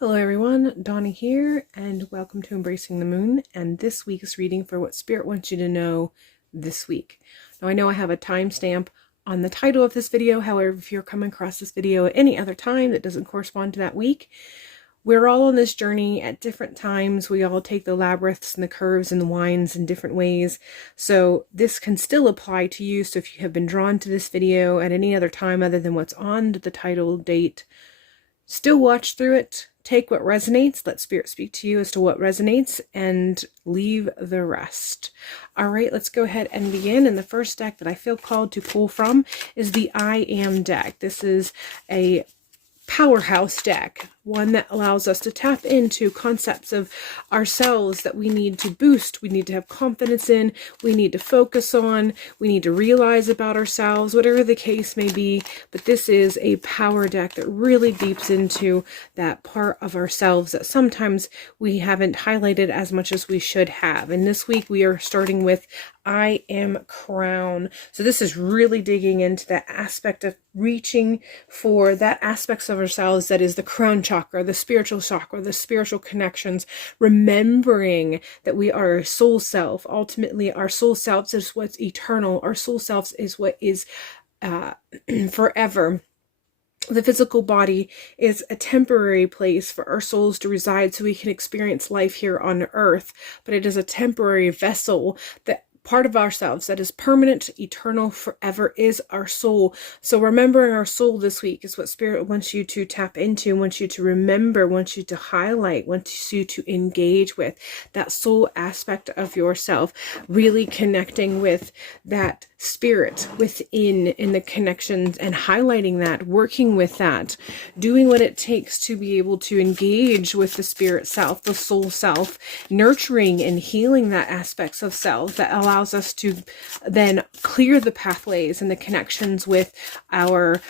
Hello everyone, Donna here, and welcome to Embracing the Moon, and this week's reading for what Spirit wants you to know this week. Now I know I have a timestamp on the title of this video, however, if you're coming across this video at any other time that doesn't correspond to that week, we're all on this journey at different times. We all take the labyrinths and the curves and the winds in different ways. So this can still apply to you. So if you have been drawn to this video at any other time other than what's on the title date, still watch through it. Take what resonates, let Spirit speak to you as to what resonates, and leave the rest. All right, let's go ahead and begin. And the first deck that I feel called to pull from is the I Am deck. This is a powerhouse deck, one that allows us to tap into concepts of ourselves that we need to boost, we need to have confidence in, we need to focus on, we need to realize about ourselves, whatever the case may be. But this is a power deck that really deeps into that part of ourselves that sometimes we haven't highlighted as much as we should have. And this week we are starting with I Am Crown. So this is really digging into that aspect of reaching for that aspects of ourselves that is the crown chakra, the spiritual connections, remembering that we are a soul self. Ultimately, our soul self is what's eternal. Our soul self is what is forever. The physical body is a temporary place for our souls to reside so we can experience life here on earth, but it is a temporary vessel. That part of ourselves that is permanent, eternal, forever is our soul. So remembering our soul this week is what Spirit wants you to tap into, wants you to remember, wants you to highlight, wants you to engage with that soul aspect of yourself, really connecting with that spirit within in the connections and highlighting that, working with that, doing what it takes to be able to engage with the spirit self, the soul self, nurturing and healing that aspects of self that allows us to then clear the pathways and the connections with our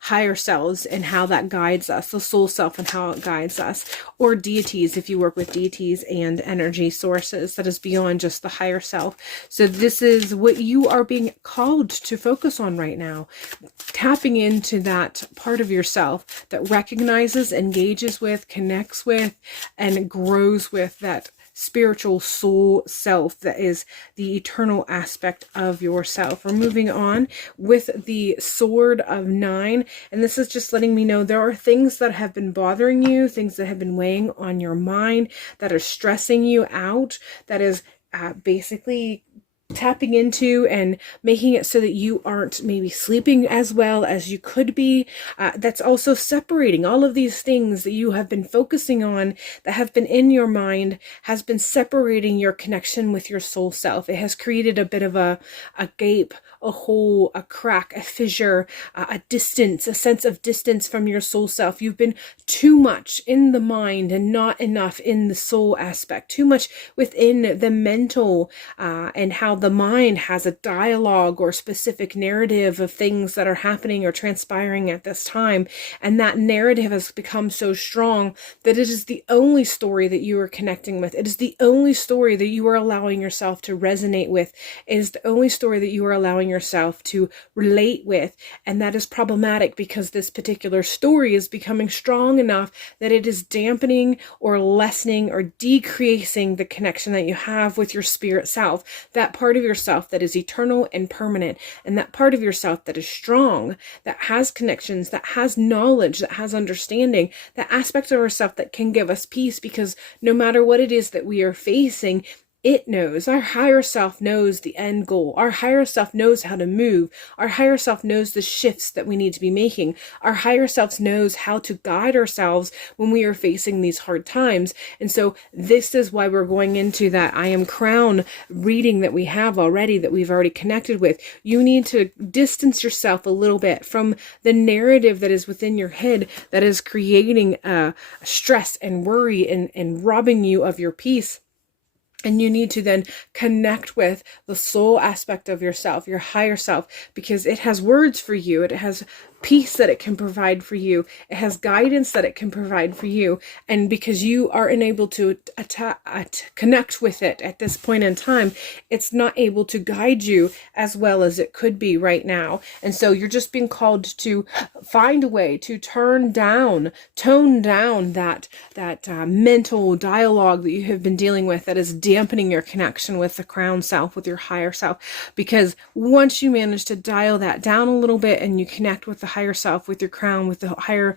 higher selves and how that guides us, the soul self and how it guides us, or deities if you work with deities and energy sources that is beyond just the higher self. So this is what you are being called to focus on right now, tapping into that part of yourself that recognizes, engages with, connects with, and grows with that spiritual soul self that is the eternal aspect of yourself. We're moving on with the Sword of 9, and this is just letting me know there are things that have been bothering you, things that have been weighing on your mind, that are stressing you out, that is basically tapping into and making it so that you aren't maybe sleeping as well as you could be. That's also separating all of these things that you have been focusing on, that have been in your mind, has been separating your connection with your soul self. It has created a bit of a gape, a hole, a crack, a fissure, a distance, a sense of distance from your soul self. You've been too much in the mind and not enough in the soul aspect, too much within the mental and how the mind has a dialogue or specific narrative of things that are happening or transpiring at this time. And that narrative has become so strong that it is the only story that you are connecting with. It is the only story that you are allowing yourself to resonate with. It is the only story that you are allowing yourself to relate with. And that is problematic because this particular story is becoming strong enough that it is dampening or lessening or decreasing the connection that you have with your spirit self. That part of yourself that is eternal and permanent, and that part of yourself that is strong, that has connections, that has knowledge, that has understanding, that aspect of ourself that can give us peace, because no matter what it is that we are facing, it knows. Our higher self knows the end goal. Our higher self knows how to move. Our higher self knows the shifts that we need to be making. Our higher self knows how to guide ourselves when we are facing these hard times. And so this is why we're going into that I Am Crown reading that we have already, that we've already connected with. You need to distance yourself a little bit from the narrative that is within your head that is creating stress and worry and robbing you of your peace. And you need to then connect with the soul aspect of yourself, your higher self, because it has words for you. It has peace that it can provide for you. It has guidance that it can provide for you. And because you are unable to connect with it at this point in time, it's not able to guide you as well as it could be right now. And so you're just being called to find a way to tone down that mental dialogue that you have been dealing with that is dampening your connection with the crown self, with your higher self. Because once you manage to dial that down a little bit and you connect with the higher self, with your crown, with the higher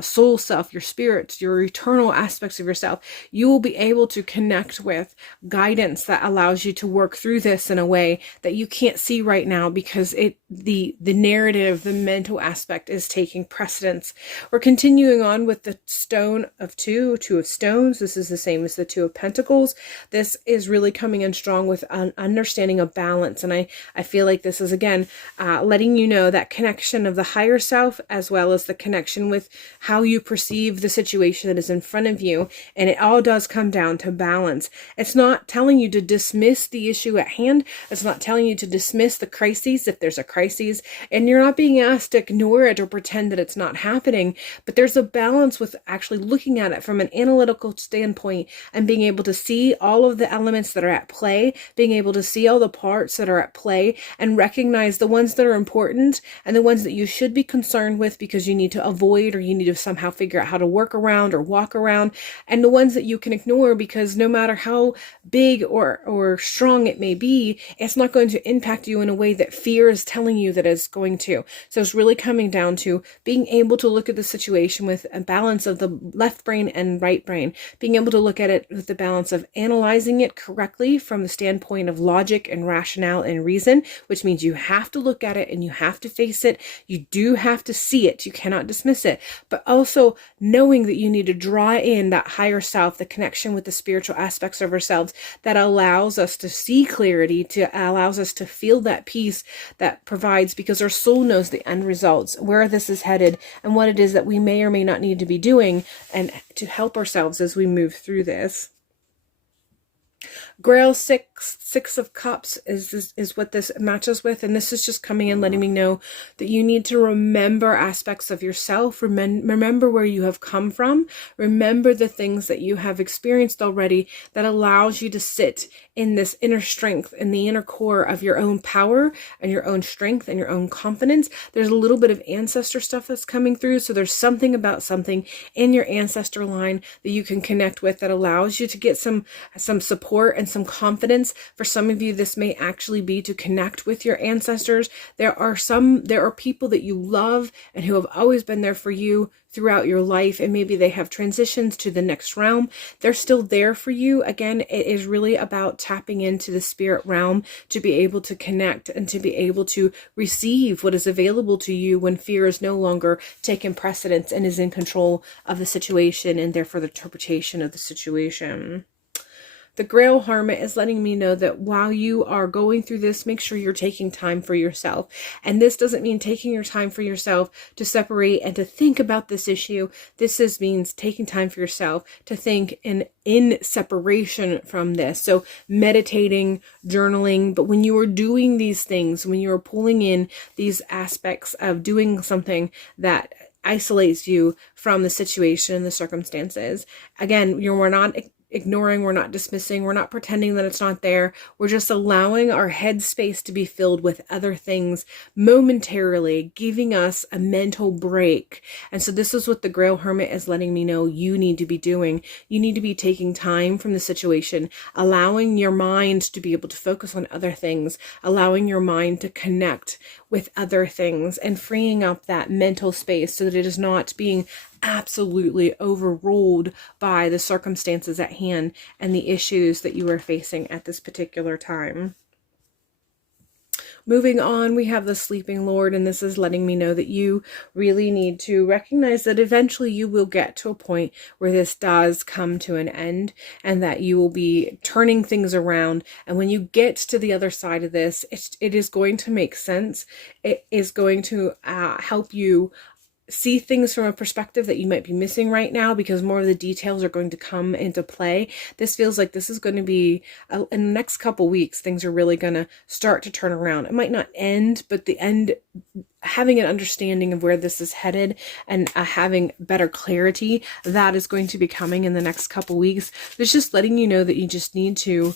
soul self, your spirit, your eternal aspects of yourself, you will be able to connect with guidance that allows you to work through this in a way that you can't see right now, because the narrative, the mental aspect is taking precedence. We're continuing on with the stone of two of stones. This is the same as the Two of Pentacles. This is really coming in strong with an understanding of balance. And I feel like this is, again, letting you know that connection of the higher self, as well as the connection with how you perceive the situation that is in front of you. And it all does come down to balance. It's not telling you to dismiss the issue at hand. It's not telling you to dismiss the crises if there's a crisis. And you're not being asked to ignore it or pretend that it's not happening. But there's a balance with actually looking at it from an analytical standpoint and being able to see all of the elements that are at play, being able to see all the parts that are at play, and recognize the ones that are important and the ones that you should be concerned with because you need to avoid, or you need to somehow figure out how to work around or walk around, and the ones that you can ignore because no matter how big or strong it may be, it's not going to impact you in a way that fear is telling you that it's going to. So it's really coming down to being able to look at the situation with a balance of the left brain and right brain, being able to look at it with the balance of analyzing it correctly from the standpoint of logic and rationale and reason, which means you have to look at it and you have to face it. You do have to see it. You cannot dismiss it, but also knowing that you need to draw in that higher self, the connection with the spiritual aspects of ourselves that allows us to see clarity, allows us to feel that peace that provides, because our soul knows the end results, where this is headed, and what it is that we may or may not need to be doing, and to help ourselves as we move through this. Grail six of cups is what this matches with, and this is just coming in letting me know that you need to remember aspects of yourself, remember where you have come from, remember the things that you have experienced already that allows you to sit in this inner strength, in the inner core of your own power and your own strength and your own confidence. There's a little bit of ancestor stuff that's coming through, so there's something about something in your ancestor line that you can connect with that allows you to get some support and some confidence. For some of you, this may actually be to connect with your ancestors. There are people that you love and who have always been there for you throughout your life, and maybe they have transitions to the next realm. They're still there for you. Again, it is really about tapping into the spirit realm to be able to connect and to be able to receive what is available to you when fear is no longer taking precedence and is in control of the situation, and therefore the interpretation of the situation. The Grail Hermit is letting me know that while you are going through this, make sure you're taking time for yourself. And this doesn't mean taking your time for yourself to separate and to think about this issue. This means taking time for yourself to think in separation from this. So meditating, journaling, but when you are doing these things, when you are pulling in these aspects of doing something that isolates you from the situation and the circumstances, again, we're not ignoring, we're not dismissing, we're not pretending that it's not there. We're just allowing our headspace to be filled with other things momentarily, giving us a mental break. And so this is what the Grail Hermit is letting me know you need to be doing. You need to be taking time from the situation, allowing your mind to be able to focus on other things, allowing your mind to connect with other things, and freeing up that mental space so that it is not being absolutely overruled by the circumstances at hand and the issues that you are facing at this particular time. Moving on, we have the Sleeping Lord, and this is letting me know that you really need to recognize that eventually you will get to a point where this does come to an end, and that you will be turning things around. And when you get to the other side of this, it is going to make sense. It is going to help you see things from a perspective that you might be missing right now, because more of the details are going to come into play. This feels like this is going to be, in the next couple weeks, things are really going to start to turn around. It might not end, but the end having an understanding of where this is headed and having better clarity, that is going to be coming in the next couple weeks. It's just letting you know that you just need to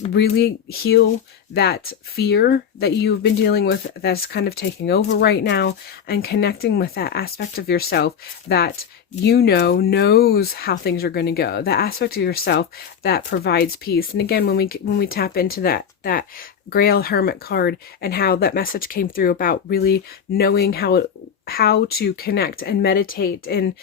really heal that fear that you've been dealing with that's kind of taking over right now, and connecting with that aspect of yourself that knows how things are going to go, the aspect of yourself that provides peace. And again, when we tap into that Grail Hermit card and how that message came through about really knowing how to connect and meditate and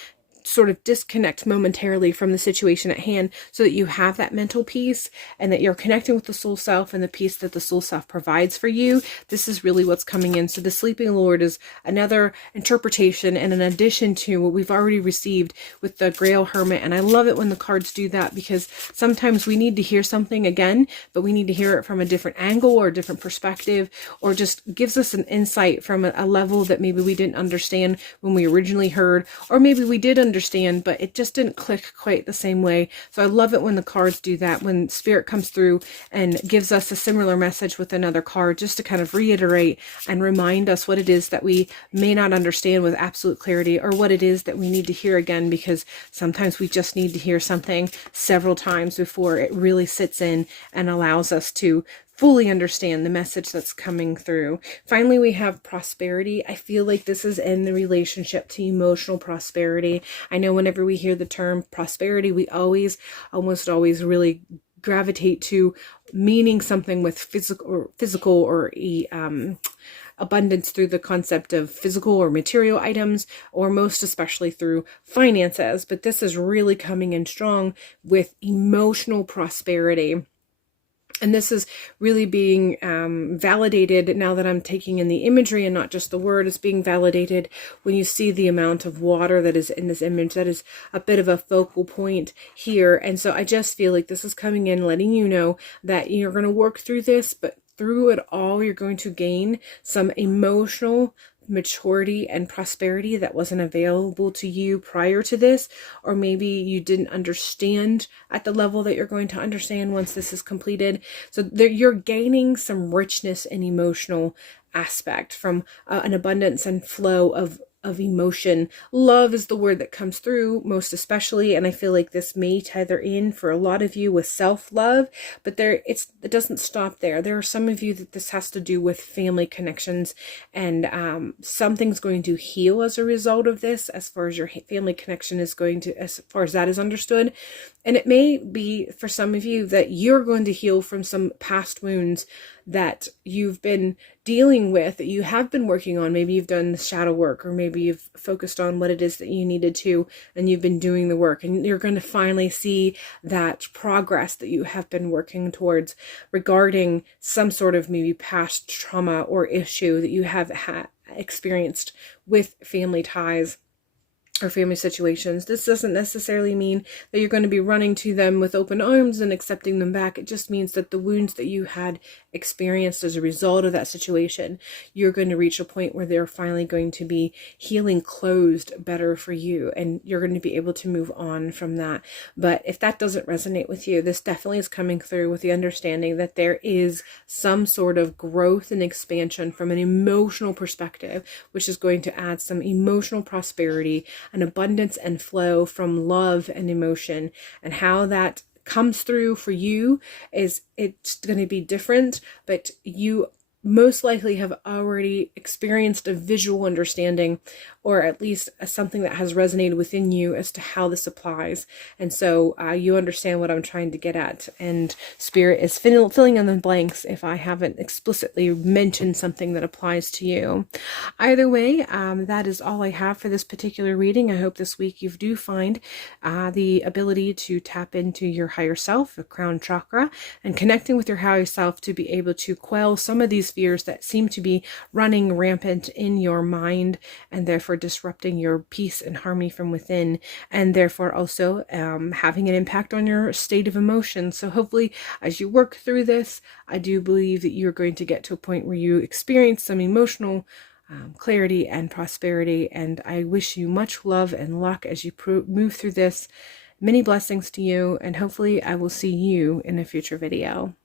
sort of disconnect momentarily from the situation at hand, so that you have that mental peace and that you're connecting with the soul self and the peace that the soul self provides for you. This is really what's coming in. So the Sleeping Lord is another interpretation and an addition to what we've already received with the Grail Hermit. And I love it when the cards do that, because sometimes we need to hear something again, but we need to hear it from a different angle or a different perspective, or just gives us an insight from a level that maybe we didn't understand when we originally heard, or maybe we did understand, but it just didn't click quite the same way. So I love it when the cards do that, when Spirit comes through and gives us a similar message with another card, just to kind of reiterate and remind us what it is that we may not understand with absolute clarity, or what it is that we need to hear again, because sometimes we just need to hear something several times before it really sits in and allows us to fully understand the message that's coming through. Finally, we have prosperity. I feel like this is in the relationship to emotional prosperity. I know whenever we hear the term prosperity, we almost always really gravitate to meaning something with physical or abundance through the concept of physical or material items, or most especially through finances. But this is really coming in strong with emotional prosperity. And this is really being validated now that I'm taking in the imagery and not just the word. It's being validated when you see the amount of water that is in this image. That is a bit of a focal point here. And so I just feel like this is coming in, letting you know that you're going to work through this, but through it all, you're going to gain some emotional maturity and prosperity that wasn't available to you prior to this, or maybe you didn't understand at the level that you're going to understand once this is completed. So you're gaining some richness and emotional aspect from an abundance and flow of emotion. Love is the word that comes through most especially, and I feel like this may tether in for a lot of you with self-love, but it doesn't stop there. There are some of you that this has to do with family connections, and something's going to heal as a result of this, as far as your family connection is going to, as far as that is understood. And it may be for some of you that you're going to heal from some past wounds that you've been dealing with, that you have been working on. Maybe you've done the shadow work, or maybe you've focused on what it is that you needed to, and you've been doing the work, and you're going to finally see that progress that you have been working towards regarding some sort of maybe past trauma or issue that you have experienced with family ties or family situations. This doesn't necessarily mean that you're going to be running to them with open arms and accepting them back. It just means that the wounds that you had experienced as a result of that situation, you're going to reach a point where they're finally going to be healing closed better for you, and you're going to be able to move on from that. But if that doesn't resonate with you, this definitely is coming through with the understanding that there is some sort of growth and expansion from an emotional perspective, which is going to add some emotional prosperity, an abundance and flow from love and emotion. And how that comes through for you is, it's going to be different, but you most likely have already experienced a visual understanding, or at least something that has resonated within you as to how this applies. And so you understand what I'm trying to get at, and Spirit is filling in the blanks if I haven't explicitly mentioned something that applies to you. Either way, that is all I have for this particular reading. I hope this week you do find the ability to tap into your higher self, the crown chakra, and connecting with your higher self to be able to quell some of these fears that seem to be running rampant in your mind, and therefore disrupting your peace and harmony from within, and therefore also having an impact on your state of emotion. So hopefully as you work through this, I do believe that you're going to get to a point where you experience some emotional clarity and prosperity, and I wish you much love and luck as you move through this. Many blessings to you, and hopefully I will see you in a future video.